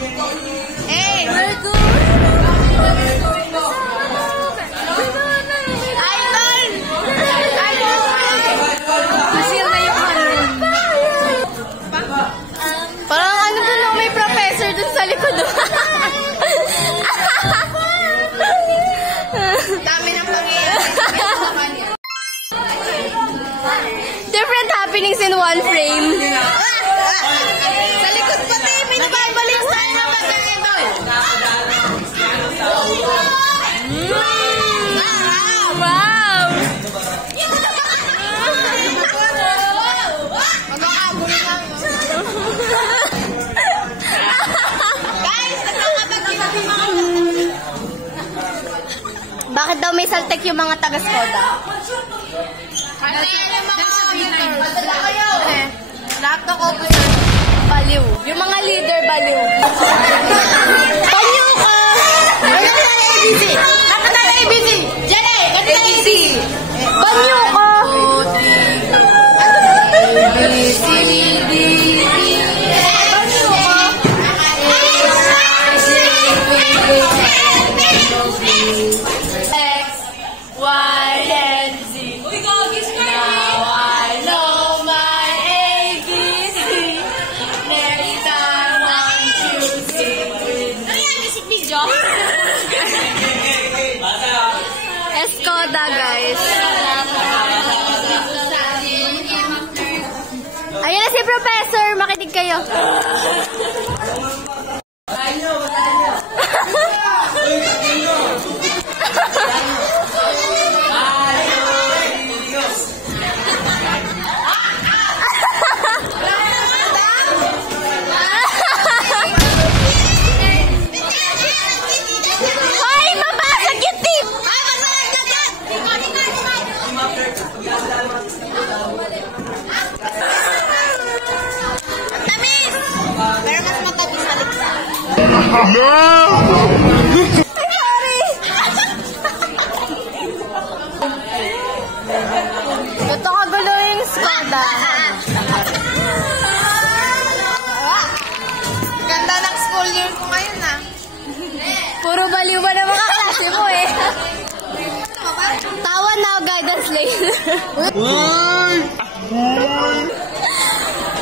Hey, we're good. Masil na yung balon. Parang ano doon lang may professor dun sa likod. Dami ng pangyayari. Different happenings in one frame. Sa likod pati, may nababalik sa inyo ba sa ito? Wow! Bakit daw may saltek yung mga taga-Skoda? Lahat ng officer, baliw. Yung mga leader, baliw. Panyo ka! Ano na ABC? Dapat na ABC! Diyan eh! Ganito na ABC! Panyo ka! ABC, D, Panyo ka! X, Y, and Z. Now I know my ABC. Next time I'm choosing with me. Skoda, guys. Ayun na si Professor. Makinig kayo. Sorry! Ito kagulo yung Skoda. Ganda ng school year ko ngayon ah. Puro baliw ba na mga klase mo eh. Tawa na guidance lane.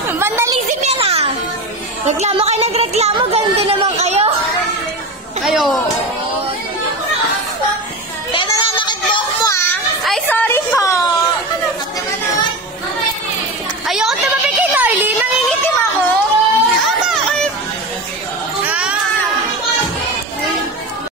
Vandalism yan ah. Reklamo kayo nagreklamo, ganun din naman kayo. Ayo. Kaya nananakit buhok mo ah. Ay, sorry.